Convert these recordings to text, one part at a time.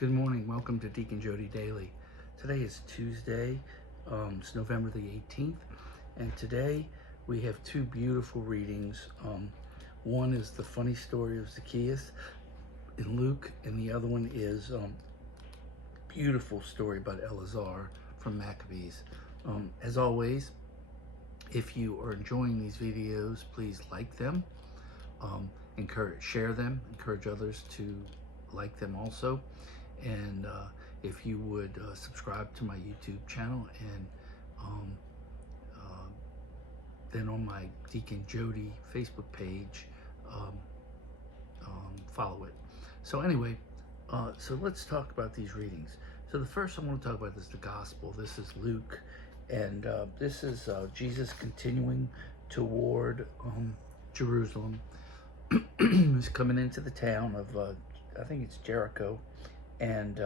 Good morning. Welcome to Deacon Jody Daily. Today is Tuesday. It's November the 18th. And today we have two beautiful readings. One is the funny story of Zaccheaus in Luke, and the other one is beautiful story about Elazar from Maccabees. As always, if you are enjoying these videos, please like them, share them, encourage others to like them also. And if you would subscribe to my YouTube channel, and then on my Deacon Jody Facebook page, follow it. So anyway, so let's talk about these readings. So the first I want to talk about is the gospel. This is Luke, and this is Jesus continuing toward Jerusalem. He's coming into the town of, I think it's Jericho, and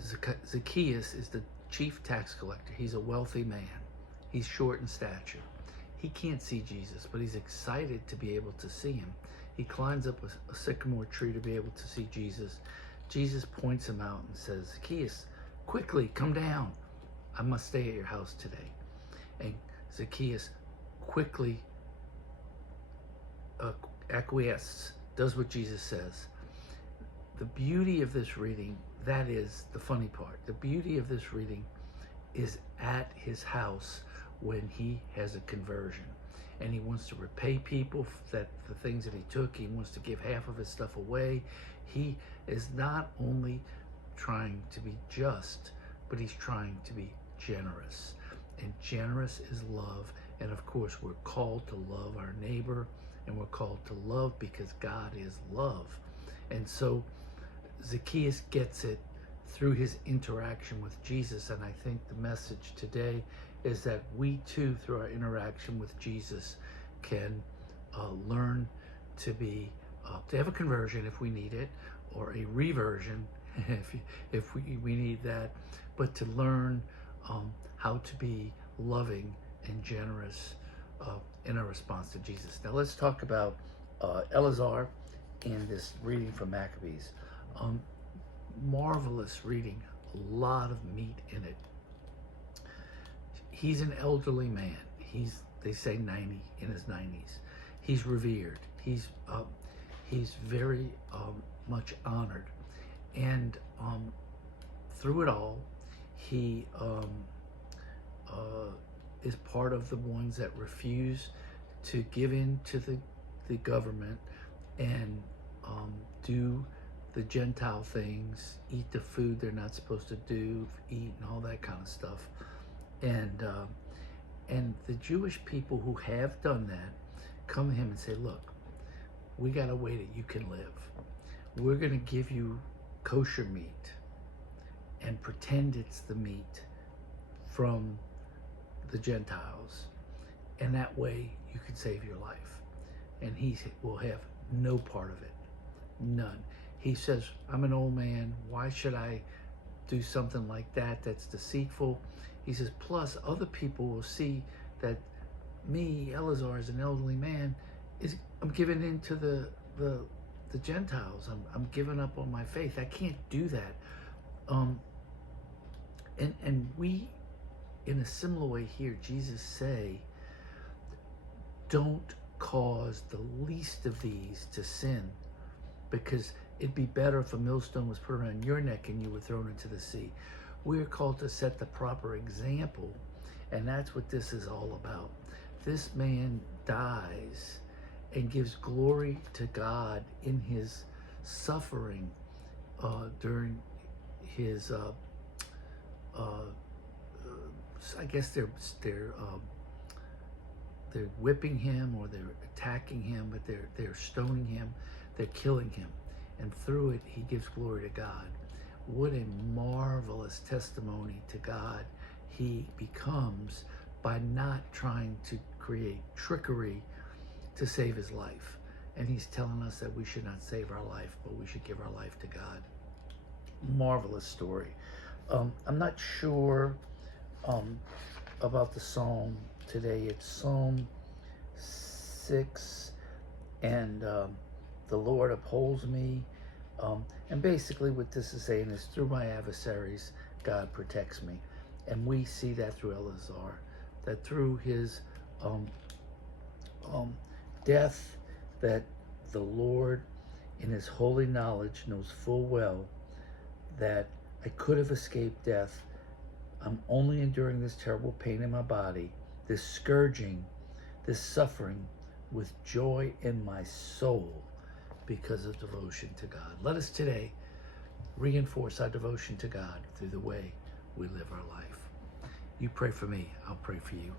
Zaccheaus is the chief tax collector. He's a wealthy man. He's short in stature. He can't see Jesus, but he's excited to be able to see him. He climbs up a sycamore tree to be able to see Jesus. Jesus points him out and says, "Zaccheaus, quickly come down. I must stay at your house today." And Zaccheaus quickly acquiesces, does what Jesus says. The beauty of this reading, that is the funny part. The beauty of this reading is at his house when he has a conversion, and he wants to repay people that the things that he took. He wants to give half of his stuff away. He is not only trying to be just, but he's trying to be generous. And generous is love. And of course, we're called to love our neighbor, and we're called to love because God is love. And so Zaccheaus gets it through his interaction with Jesus. And I think the message today is that we too, through our interaction with Jesus, can learn to be, to have a conversion if we need it, or a reversion if we need that, but to learn how to be loving and generous in our response to Jesus. Now let's talk about Elazar in this reading from Maccabees. Marvelous reading, a lot of meat in it. He's an elderly man. They say 90, in his 90s. He's revered. He's very much honored, and through it all, he is part of the ones that refuse to give in to the government and do the Gentile things, eat the food they're not supposed to eat, and all that kind of stuff. And the Jewish people who have done that come to him and say, "Look, we got a way that you can live. We're going to give you kosher meat and pretend it's the meat from the Gentiles, and that way you can save your life." And he will have no part of it, none. He says, "I'm an old man. Why should I do something like that that's deceitful?" He says, "Plus other people will see that me, Elazar, as an elderly man, I'm giving in to the Gentiles. I'm giving up on my faith. I can't do that." And we, in a similar way here, Jesus say, don't cause the least of these to sin, because it'd be better if a millstone was put around your neck and you were thrown into the sea. We're called to set the proper example, and that's what this is all about. This man dies and gives glory to God in his suffering during his I guess they're whipping him, or they're attacking him, but they're stoning him, they're killing him, and through it he gives glory to God. What a marvelous testimony to God he becomes by not trying to create trickery to save his life. And he's telling us that we should not save our life, but we should give our life to God. Marvelous story. I'm not sure about the psalm today. It's Psalm 6, and the Lord upholds me. And basically what this is saying is through my adversaries, God protects me. And we see that through Elazar, that through his death, that the Lord in his holy knowledge knows full well that I could have escaped death. I'm only enduring this terrible pain in my body, this scourging, this suffering with joy in my soul because of devotion to God. Let us today reinforce our devotion to God through the way we live our life. You pray for me, I'll pray for you.